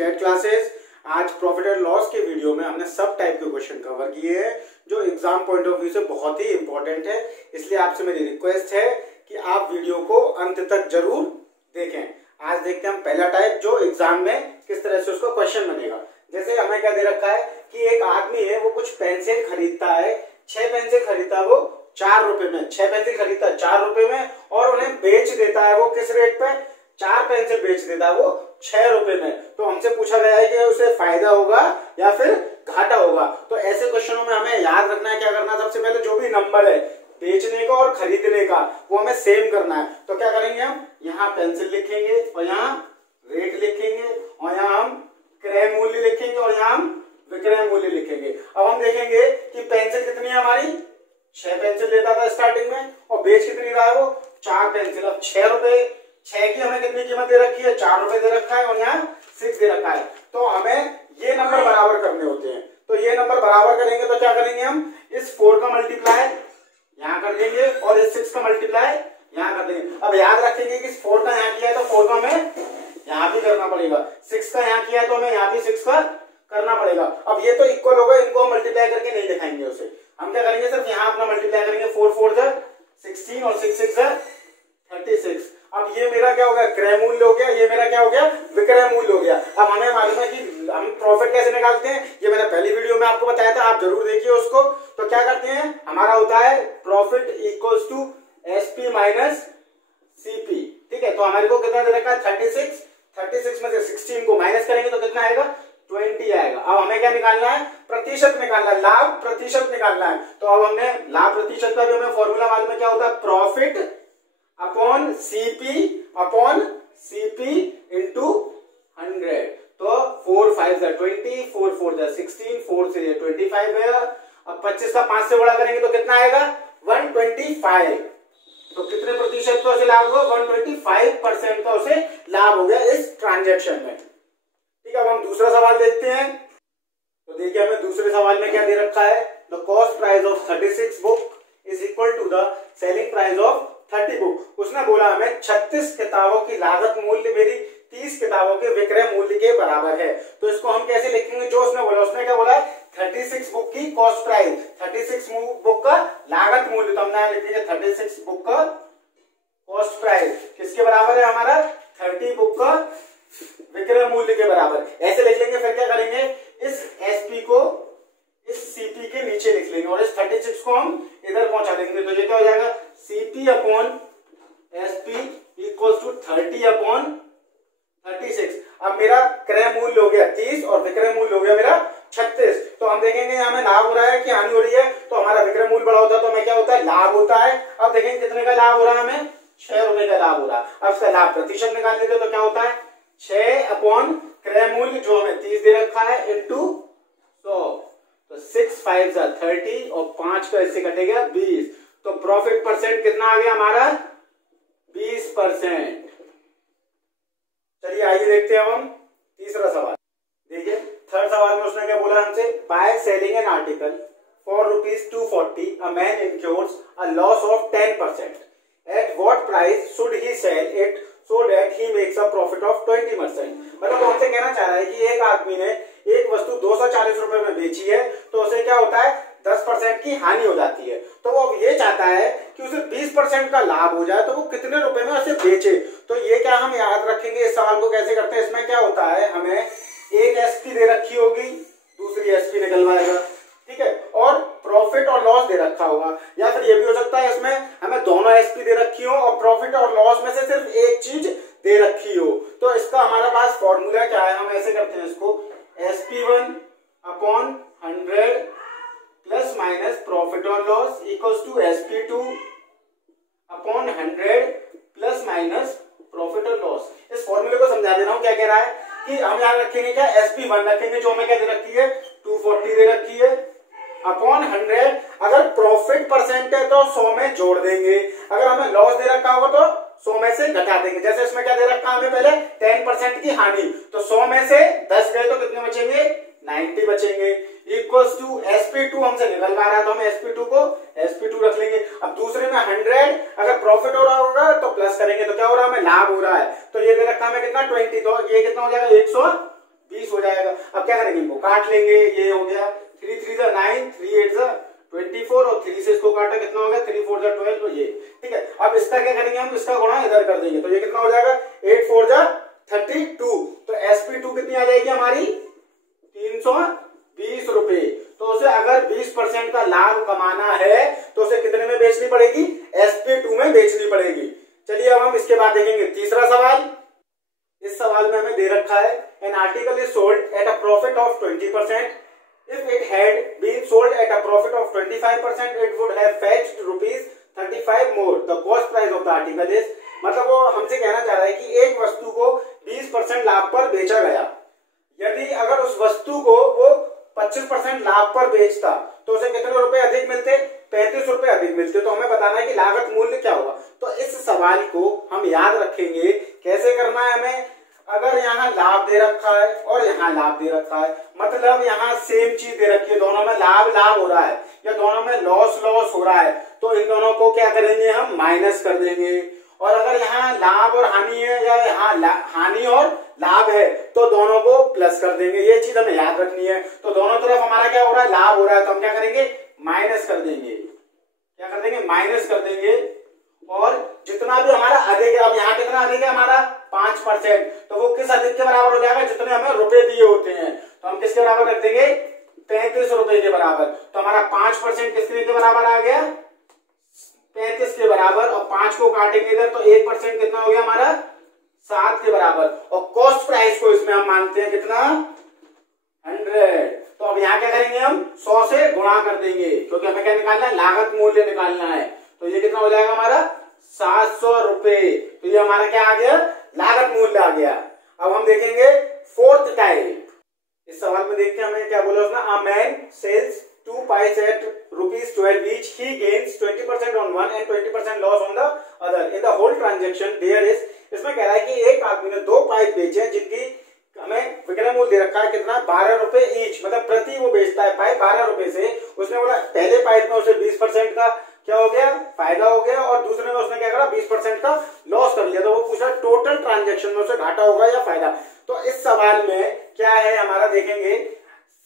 TET classes. आज profit and loss के video में हमने सब टाइप के क्वेश्चन कवर किए हैं जो एग्जाम पॉइंट ऑफ व्यू से बहुत ही इंपॉर्टेंट है। इसलिए आपसे मेरी रिक्वेस्ट है कि आप वीडियो को अंत तक जरूर देखें। आज देखते हैं हम पहला टाइप जो एग्जाम में किस तरह से उसका क्वेश्चन बनेगा। जैसे हमें क्या दे रखा है कि एक आदमी है वो कुछ पेंसिल खरीदता है, 6 पेंसिल खरीदता है वो 4 रुपए में, 6 पेंसिल खरीदता है 4 रुपए में और उन्हें बेच देता है वो किस रेट पे, 4 पेंसिल बेच देता है वो 6 रुपए में। तो हमसे पूछा गया है कि उसे फायदा होगा या फिर घाटा होगा। तो ऐसे क्वेश्चनों में हमें याद रखना है क्या करना है, सबसे पहले जो भी नंबर है बेचने का और खरीदने का वो हमें सेम करना है। तो क्या करेंगे, हम यहाँ पेंसिल लिखेंगे और यहाँ रेट लिखेंगे और यहाँ हम क्रय मूल्य लिखेंगे और यहाँ हम विक्रय मूल्य लिखेंगे। अब हम देखेंगे कि पेंसिल कितनी है हमारी, 6 पेंसिल लेता था स्टार्टिंग में और बेच कितनी रहा है वो 4 पेंसिल। अब 6 रुपए, 6 की हमें कितनी कीमत दे रखी है, 4 रुपए दे रखा है और यहाँ 6 दे रखा है। तो हमें ये नंबर बराबर करने होते हैं। तो ये नंबर बराबर करेंगे तो क्या करेंगे, हम इस 4 का मल्टीप्लाई यहाँ कर देंगे और इस 6 का मल्टीप्लाई यहाँ कर देंगे। अब याद रखेंगे कि इस 4 का यहाँ किया है तो 4 का हमें यहाँ भी करना पड़ेगा, 6 का यहाँ किया है तो हमें यहाँ भी 6 का करना पड़ेगा। अब ये तो इक्वल होगा, इनको हम मल्टीप्लाई करके नहीं दिखाएंगे उसे। हम क्या करेंगे, सिर्फ यहाँ अपना मल्टीप्लाई करेंगे, 4 4 16 और 6 6 36। अब ये मेरा क्या हो गया, क्रय मूल्य हो गया, ये मेरा क्या हो गया, विक्रय मूल्य हो गया। अब हमें मालूम है कि हम प्रॉफिट कैसे निकालते हैं, ये मैंने पहली वीडियो में आपको बताया था, आप जरूर देखिए उसको। तो क्या करते हैं, हमारा होता है profit equals to SP minus CP. ठीक है, तो हमारे को कितना दे रखा है 36 में से 16 को माइनस करेंगे तो कितना आएगा 20 आएगा। अब हमें क्या निकालना है, प्रतिशत निकालना है, लाभ प्रतिशत निकालना है। तो अब हमने लाभ प्रतिशत का जो हमें फॉर्मूला मालूम है क्या होता है, प्रॉफिट अपॉन सीपी इंटू 100। तो 4 5 20, 4 4 16, 4 से 25 है। अब 25 का 5 से बड़ा करेंगे तो कितना आएगा 125। तो कितने प्रतिशत का उसे लाभ होगा, 125% का उसे लाभ हो गया इस ट्रांजैक्शन में। ठीक है, अब हम दूसरा सवाल देखते हैं। तो देखिए हमें दूसरे सवाल में क्या दे रखा है, the cost price of 36 book is equal to the selling price of 30 book. उसने बोला हमें 36 किताबों की लागत मूल्य मेरी 30 किताबों के विक्रय मूल्य के बराबर है। तो इसको हम कैसे लिखेंगे, जो उसने बोला, उसने क्या बोला 36 बुक की कॉस्ट प्राइस, 36 बुक का लागत मूल्य। तो हमने लिखेंगे 36 बुक का कॉस्ट प्राइस किसके बराबर है, हमारा 30 बुक का विक्रय मूल्य के बराबर। ऐसे लिख लेंगे। फिर क्या करेंगे, इस एसपी को इस सीपी के नीचे लिख लेंगे और इस 36 को हम इधर पहुंचा देंगे। तो ये क्या हो जाएगा, CP upon SP equals to 30 upon 36। अब मेरा क्रय मूल्य हो गया 30 और विक्रय मूल्य हो गया मेरा 36। तो हम देखेंगे हमें लाभ हो रहा है कि हानि हो रही है। तो हमारा विक्रय मूल्य बड़ा होता है तो हमें क्या होता है, लाभ होता है। अब देखेंगे कितने का लाभ हो रहा है, हमें 6 रुपए का लाभ हो रहा है। अब इसका लाभ प्रतिशत निकाल लेते तो क्या होता है, 6 अपॉन क्रय मूल्य जो हमें 30 दे रखा है इंटू 100। तो 6 5 30 और 5 का इससे कटेगा 20। तो प्रॉफिट परसेंट कितना आ गया हमारा 20%। चलिए आइए देखते हैं हम तीसरा सवाल। देखिए थर्ड सवाल में उसने क्या बोला हमसे, by selling an article for ₹240 a man incurs a loss of 10%। At what price should he sell it so that he makes a profit of 20%। मतलब हमसे कहना चाह रहा है कि एक आदमी ने एक वस्तु 240 रुपए में बेची है तो उसे क्या होता है 10% की हानि हो जाती है। तो वो ये चाहता है कि उसे 20% का लाभ हो जाए, तो वो कितने रुपए में उसे बेचे। तो ये क्या हम याद रखेंगे, इस सवाल को कैसे करते हैं। इसमें क्या होता है, हमें एक एसपी दे रखी होगी, दूसरी एसपी निकलवाएगा, ठीक है, और प्रॉफिट और लॉस दे रखा होगा। या फिर ये भी हो सकता है इसमें हमें दोनों एसपी दे रखी हो और प्रॉफिट और लॉस में से सिर्फ एक चीज दे रखी हो। तो इसका हमारे पास फॉर्मूला क्या है, हम ऐसे करते हैं इसको, SP1 upon 100 plus minus profit और loss equals to SP2 upon 100 plus minus profit और लॉस। इस फॉर्मूले को समझा दे रहा हूं, क्या कह रहा है कि हम यहाँ रखेंगे क्या, SP1 रखेंगे जो हमें क्या दे रखी है 240 दे रखी है, अपॉन 100। अगर प्रॉफिट परसेंट है तो 100 में जोड़ देंगे, अगर हमें लॉस दे रखा होगा तो 100 में से घटा देंगे। जैसे इसमें क्या दे रखा हमें पहले 10% की हानि, तो 100 में से 10 गए तो कितने बचेंगे 90 बचेंगे। इक्वल्स टू SP2 हमसे निकलवा रहा है तो हम SP2 को SP2 रख लेंगे। अब दूसरे में 100, अगर प्रॉफिट हो रहा होगा तो प्लस करेंगे तो क्या हो रहा है, हमें लाभ हो रहा है। तो ये दे रखा हमें कितना 20, तो ये कितना हो जाएगा 20 हो जाएगा। अब क्या करेंगे, इनको काट लेंगे, ये हो गया 3 3 9, 3 8 24 और 3 से इसको काटा, कितना हो गया 3 4 12, तो ये ठीक है। अब इसका क्या करेंगे हम, इसका गुणा इधर कर देंगे, तो ये कितना हो जाएगा 8 4 32। तो SP2 कितनी आ जाएगी हमारी 320 रुपए। तो उसे अगर 20% का लाभ कमाना है तो उसे कितने में बेचनी पड़ेगी, SP2 में बेचनी पड़ेगी। चलिए अब हम इसके बाद देखेंगे तीसरा सवाल। इस सवाल में हमें दे रखा है an article is sold at a profit of 20%. If it had been sold at a profit of 25%, it would have fetched ₹35 more. The cost price of the article is, मतलब वो हमसे कहना चाह रहा है कि एक वस्तु को 20% लाभ पर बेचा गया, यदि अगर उस वस्तु को वो 25% लाभ पर बेचता तो उसे कितने रुपए अधिक मिलते, 35 रुपए अधिक मिलते। तो हमें बताना है कि लागत मूल्य क्या होगा। तो इस सवाल को हम याद रखेंगे, कैसे करना है हमें, अगर यहाँ लाभ दे रखा है और यहाँ लाभ दे रखा है, मतलब यहाँ सेम चीज दे रखी है, दोनों में लाभ लाभ हो रहा है या दोनों में लॉस लॉस हो रहा है, तो इन दोनों को क्या करेंगे हम, माइनस कर देंगे। और अगर यहाँ लाभ और हानि है या यहाँ हानि और लाभ है तो दोनों को प्लस कर देंगे। ये चीज हमें याद रखनी है। तो दोनों तरफ हमारा क्या हो रहा है, लाभ हो रहा है, तो हम क्या करेंगे, माइनस कर देंगे। क्या कर देंगे, माइनस कर देंगे। और जितना भी हमारा अधिक है, अब यहाँ कितना अधिक है हमारा 5%, तो वो किस अधिक के बराबर हो जाएगा, जितने हमें रुपए दिए होते हैं। तो हम किसके बराबर रख देंगे, 35 रुपए के बराबर। तो हमारा 5% किसके के बराबर आ गया, 35 के बराबर। और 5 को काटेंगे इधर तो 1% कितना हो गया हमारा 7 के बराबर। और कॉस्ट प्राइस को इसमें हम मानते हैं कितना, 100। तो अब यहाँ क्या करेंगे हम, 100 से गुणा कर देंगे, क्योंकि हमें क्या निकालना है, लागत मूल्य निकालना है। तो ये कितना हो जाएगा हमारा 700 रुपए। तो ये हमारा क्या आ गया, लागत मूल्य आ गया। अब हम देखेंगे फोर्थ टाइप। इस सवाल में देखते हैं हमें क्या बोला उसने, a man sells 2 pies at ₹12 each. He gains 20% on one and 20% loss on the other. In the whole transaction there is, इसमें कह रहा है कि एक आदमी ने 2 पाइप बेचे हैं जिनकी हमें विक्रय मूल्य दे रखा है कितना, 12 रुपए ईच, मतलब प्रति वो बेचता है पाइप 12 रुपए से। उसने बोला पहले पाइप में उसे 20% का क्या हो गया, फायदा हो गया, और दूसरे में उसने क्या करा, 20% का लॉस कर लिया। तो वो पूछा टोटल ट्रांजैक्शन में उसे घाटा होगा या फायदा। तो इस सवाल में क्या है हमारा, देखेंगे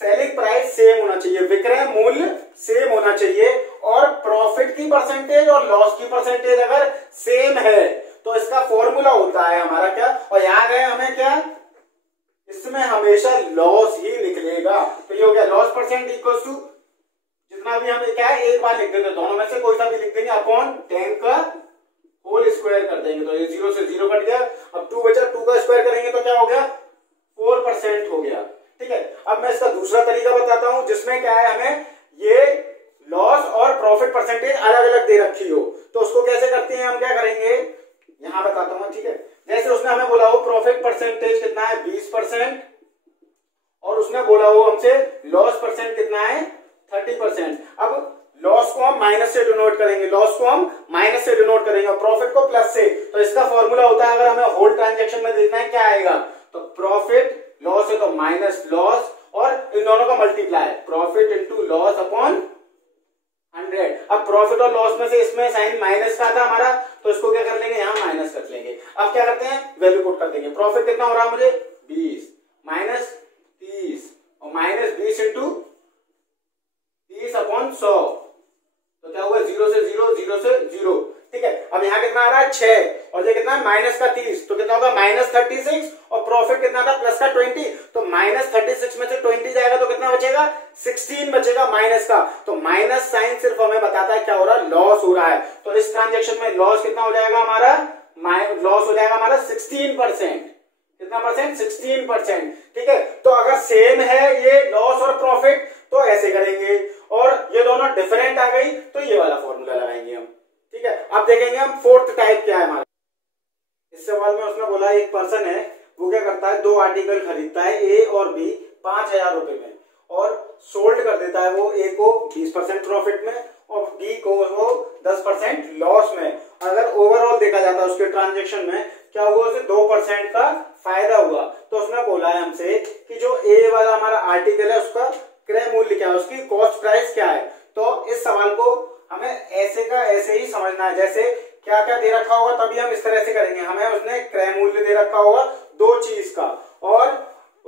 सेलिंग प्राइस सेम होना चाहिए, विक्रय मूल्य सेम होना चाहिए, और प्रॉफिट की परसेंटेज और लॉस की परसेंटेज अगर सेम है तो इसका फॉर्मूला होता है हमारा क्या, और याद है हमें क्या, इसमें हमेशा लॉस ही निकलेगा। तो ये हो गया लॉस परसेंट इक्वल टू, जितना भी हमें क्या है एक बार लिख देते, दोनों में से कोई सा भी लिख देंगे, अपॉन 10 का होल स्क्वायर कर देंगे। तो ये 0 से 0 कट गया। अब 2 बचा, 2 का स्क्वायर करेंगे तो क्या हो गया, 4% हो गया। ठीक है। अब मैं इसका दूसरा तरीका बताता हूं, जिसमें क्या है, हमें ये लॉस और प्रॉफिट परसेंटेज अलग अलग दे रखी हो। तो उसको कैसे करते हैं, हम क्या करेंगे, यहां बताता हूं। ठीक है, जैसे उसने हमें बोला हो प्रॉफिट परसेंटेज कितना है 20%, और उसने बोला हो हमसे लॉस परसेंट कितना है 30%। अब लॉस को हम माइनस से डिनोट करेंगे, लॉस को हम माइनस से डिनोट करेंगे और प्रॉफिट को प्लस से। तो इसका फॉर्मूला होता है, अगर हमें होल ट्रांजैक्शन में देखना है क्या आएगा, तो प्रॉफिट लॉस है तो माइनस लॉस, और इन दोनों का multiply, profit into loss upon 100। अब प्रॉफिट और लॉस में से इसमें साइन माइनस का था हमारा, तो इसको क्या कर लेंगे, यहाँ माइनस कर लेंगे। अब क्या करते हैं, वैल्यू पुट कर देंगे। प्रॉफिट कितना हो रहा है मुझे 20 माइनस 30, और माइनस 20 इंटू 30 अपॉन 100, तो क्या हुआ 0 से 0, 0 से 0। ठीक है। अब यहाँ कितना आ रहा है 6, और ये कितना है माइनस का 30, तो कितना होगा माइनस 36, और प्रॉफिट कितना था प्लस का 20, तो माइनस 36 में से 20 जाएगा तो कितना बचेगा 16 बचेगा माइनस का। तो माइनस साइन सिर्फ हमें बताता है क्या हो रहा है, लॉस हो रहा है। तो इस ट्रांजेक्शन में लॉस कितना हो जाएगा हमारा, लॉस हो जाएगा हमारा 16%। कितना परसेंट, 16%। ठीक है। तो अगर सेम है ये लॉस और प्रॉफिट तो ऐसे करेंगे, और ये दोनों डिफरेंट आ गई तो ये वाला फॉर्मूला लगाएंगे हम। ठीक है। अब देखेंगे हम फोर्थ टाइप क्या है हमारा। इस सवाल में उसने बोला एक पर्सन है, वो क्या करता है, 2 आर्टिकल खरीदता है ए और बी 5000 रुपए में, और सोल्ड कर देता है वो ए को 20% प्रॉफिट में और बी को वो 10% लॉस में। अगर ओवरऑल देखा जाता है उसके ट्रांजेक्शन में क्या हुआ, उसे 2% का फायदा हुआ। तो उसने बोला है हमसे कि जो ए वाला हमारा आर्टिकल है उसका क्रय मूल्य क्या है, उसकी कॉस्ट प्राइस क्या है। तो इस सवाल को हमें ऐसे का ऐसे ही समझना है, जैसे क्या क्या दे रखा होगा तभी हम इस तरह से करेंगे। हमें उसने क्रय मूल्य दे रखा होगा 2 चीज का, और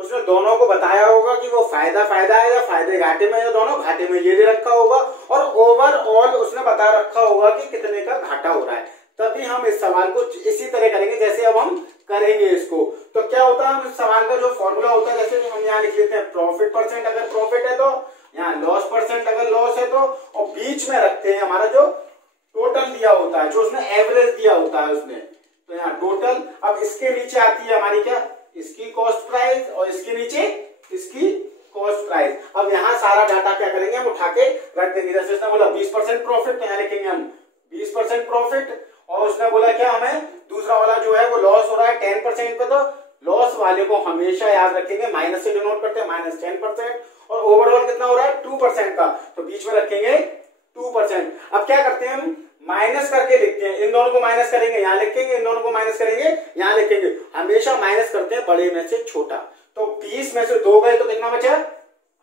उसने दोनों को बताया होगा कि वो फायदा है या फायदे घाटे में, या दोनों घाटे में, ये दे रखा होगा, और ओवरऑल उसने बता रखा होगा कि कितने का घाटा हो रहा है। तभी हम इस सवाल को इसी तरह करेंगे जैसे अब हम करेंगे इसको। तो क्या होता है, इस सवाल का जो फॉर्मूला होता है, जैसे हम यहाँ लिख लेते हैं प्रॉफिट परसेंट अगर प्रॉफिट है तो, यहाँ लॉस परसेंट अगर लॉस है तो, और बीच में रखते हैं हमारा जो टोटल दिया होता है, जो उसने एवरेज दिया होता है उसने, तो यहाँ टोटल। अब इसके नीचे आती है हमारी क्या, इसकी कॉस्ट प्राइस, और इसके नीचे इसकी कॉस्ट प्राइस। अब यहाँ सारा डाटा क्या करेंगे, हम उठा के रख देंगे। जैसे उसने बोला 20% प्रॉफिट, तो यहाँ लिखेंगे हम 20% प्रॉफिट, और उसने बोला क्या, हमें दूसरा वाला जो है वो लॉस हो रहा है 10% पे, तो लॉस वाले को हमेशा याद रखेंगे, माइनस से डिनोट करते हैं, -10%, और ओवरऑल कितना हो रहा है 2% का, तो बीच में रखेंगे 2%। अब क्या करते हैं, हम माइनस करके लिखते हैं, इन दोनों को माइनस करेंगे, यहाँ लिखेंगे, इन दोनों को माइनस करेंगे, यहाँ लिखेंगे, हमेशा माइनस करते हैं बड़े में से छोटा। तो 20 में से 2 गए तो कितना बचा,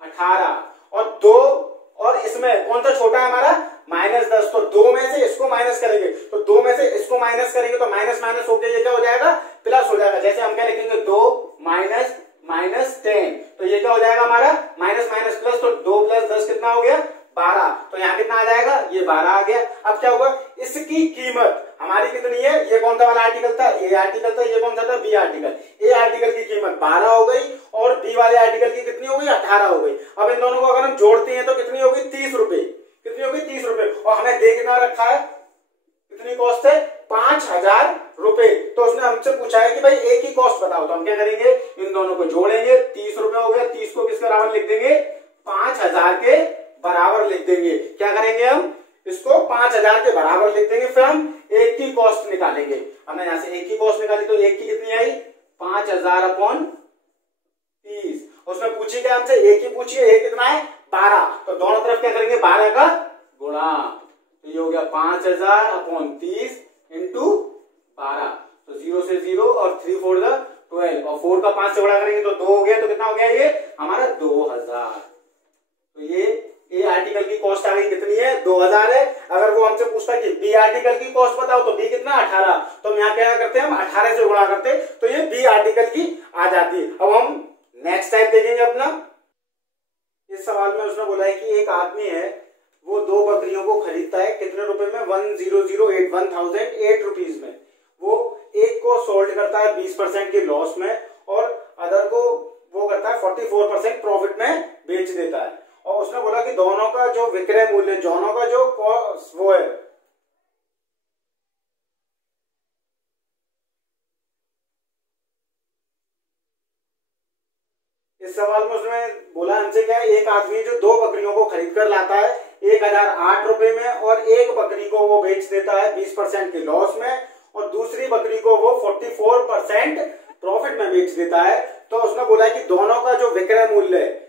18, और 2, और इसमें कौन सा छोटा है हमारा, -10, तो 2 में से इसको माइनस करेंगे, तो 2 में से इसको माइनस करेंगे, तो माइनस माइनस होकर ये क्या हो जाएगा, प्लस हो जाएगा। जैसे हम क्या लिखेंगे, 2 माइनस -10, तो ये क्या हो जाएगा हमारा माइनस माइनस प्लस, तो 2 + 10 कितना हो गया, 12, तो यहाँ कितना आ जाएगा, ये 12 आ गया। अब क्या होगा, इसकी कीमत हमारी कितनी है, ये कौन सा वाला आर्टिकल था, ए आर्टिकल था, ये कौन सा था, बी आर्टिकल। ए आर्टिकल की कीमत 12 हो गई, और बी वाले आर्टिकल की कितनी हो गई, 18 हो गई। अब इन दोनों को अगर हम जोड़ते हैं तो कितनी होगी, 30 रुपए, कितनी होगी, 30 रुपए, और हमें दे कितना रखा है, कितनी कॉस्ट है, 5000 रुपए। तो उसने हमसे पूछा है कि भाई एक ही कॉस्ट बताओ, तो हम क्या करेंगे, इन दोनों को जोड़ेंगे, 30 रुपए हो गया, 30 को किसके बराबर लिख देंगे, 5000 के बराबर लिख देंगे। क्या करेंगे, हम इसको 5000 के बराबर लिख देंगे, फिर हम एक की कॉस्ट निकालेंगे। हमने यहां से एक की कॉस्ट निकाली, तो एक की कितनी आई, 5000/30। उसने पूछी क्या हमसे, एक ही पूछी है, एक कितना है, 12, तो दोनों तरफ क्या करेंगे, 12 का गुणा, तो ये हो गया 5000/30 इंटू 12, तो 0 से 0 और 3 4 12, और 4 का 5 से गुणा करेंगे तो 2 हो गया, तो कितना हो गया ये हमारा 2000। तो ये ए आर्टिकल की कॉस्ट आ गई, कितनी है, 2000 है। अगर वो हमसे पूछता कि बी आर्टिकल की कॉस्ट बताओ, तो बी कितना, 18, तो हम यहाँ क्या करते हैं, हम 18 से गुणा करते हैं, तो ये बी आर्टिकल की आ जाती है। अब हम नेक्स्ट टाइप देखेंगे अपना। इस सवाल में उसने बोला है कि एक आदमी है, वो 2 बकरियों को खरीदता है, कितने रुपए में, 1008 रुपीज में। वो एक को सोल्ड करता है 20% के लॉस में, और अदर को वो करता है 44% प्रॉफिट में बेच देता है। और उसने बोला कि दोनों का जो विक्रय मूल्य, दोनों का जो वो है, इस सवाल में उसने बोला हमसे क्या, एक आदमी जो 2 बकरियों को खरीद कर लाता है 1008 रुपए में, और एक बकरी को वो बेच देता है 20% के लॉस में, और दूसरी बकरी को वो 44% प्रॉफिट में बेच देता है। तो उसने बोला कि दोनों का जो विक्रय मूल्य है,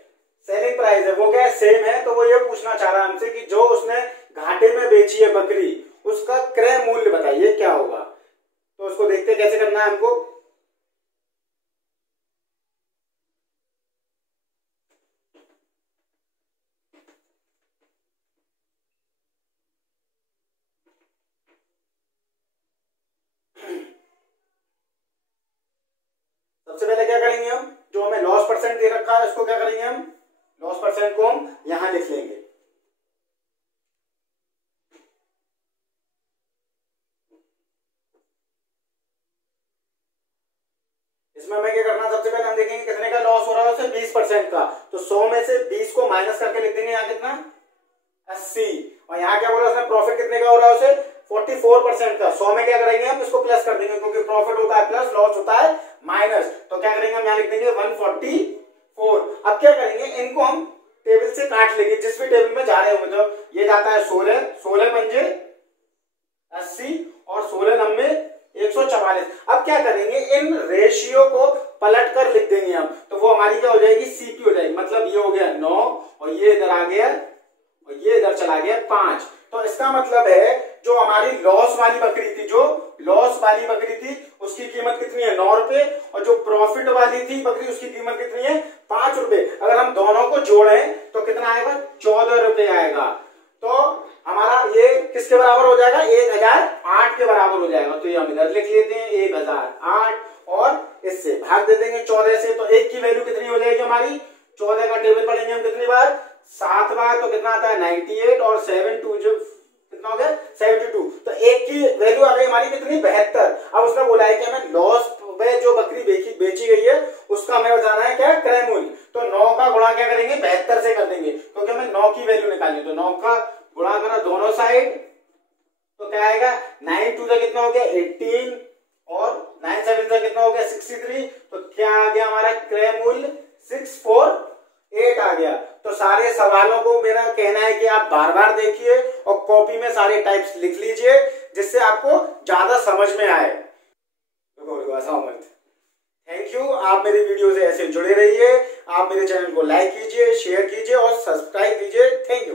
सेलिंग प्राइस है, वो क्या है, सेम है। तो वो ये पूछना चाह रहा है हमसे कि जो उसने घाटे में बेची है बकरी, उसका क्रय मूल्य बताइए क्या होगा। तो उसको देखते कैसे करना है हमको। सबसे पहले क्या करेंगे, हम जो हमें लॉस परसेंट दे रखा है उसको क्या करेंगे, हम लॉस परसेंट को हम यहां लिख लेंगे। इसमें हमें क्या करना, सबसे पहले हम देखेंगे कितने का लॉस हो रहा है उसे, 20% का। तो 100 में से 20 को माइनस करके लिख देंगे, यहाँ कितना, 80, और यहाँ क्या बोला उसने, प्रॉफिट कितने का हो रहा है उसे, 44% का। 100 में क्या करेंगे, हम इसको प्लस कर देंगे, क्योंकि प्रॉफिट होता है प्लस, लॉस होता है माइनस। तो क्या करेंगे, हम यहाँ लिख देंगे 144। अब क्या करेंगे, इनको हम टेबल से काट लेंगे, जिस भी टेबल में जा रहे होंगे। तो ये जाता है 16, 16 पंजे 80, और 16 9 144। अब क्या करेंगे, इन रेशियो को पलट कर लिख देंगे हम, तो वो हमारी क्या हो जाएगी, सीपी हो जाएगी। मतलब ये हो गया 9, और ये इधर आ गया, और ये इधर चला गया 5। तो इसका मतलब है जो हमारी लॉस वाली बकरी थी, जो लॉस वाली बकरी थी उसकी कीमत कितनी है, 9 रुपए, और जो प्रॉफिट वाली थी बकरी उसकी कीमत कितनी है, 5 रुपए। अगर हम दोनों को जोड़ें तो कितना आएगा, 14 रुपए आएगा। तो हमारा ये किसके बराबर हो जाएगा, 1008 के बराबर हो जाएगा। तो ये हम इधर लिख लेते हैं 1008, और इससे भाग दे देंगे 14 से, तो 1 की वैल्यू कितनी हो जाएगी हमारी, 14 का टेबल पढ़ेंगे हम कितनी बार, 7 बार, तो कितना आता है 98 और 7 2 जो कितना हो गया 72, तो 1 की वैल्यू आ गई हमारी कितनी 72। अब उसने बोला है कि हमें लॉस में जो बकरी बेची गई है उसका हमें बताना है क्या, क्रय मूल्य। तो 9 का गुणा क्या करेंगे 72 से कर देंगे, क्योंकि हमें 9 की वैल्यू निकालनी, तो 9 का गुणा करा दोनों साइड, तो क्या आएगा 9 2 से कितना हो गया 18 और 9 7 से कितना हो गया 63, तो क्या आ गया हमारा क्रय मूल्य 648 आ गया। तो सारे सवालों को मेरा कहना है कि आप बार बार देखिए और कॉपी में सारे टाइप्स लिख लीजिए, जिससे आपको ज्यादा समझ में आए। थैंक यू, आप मेरी वीडियो से ऐसे जुड़े रहिए, आप मेरे चैनल को लाइक कीजिए, शेयर कीजिए और सब्सक्राइब कीजिए। Thank you.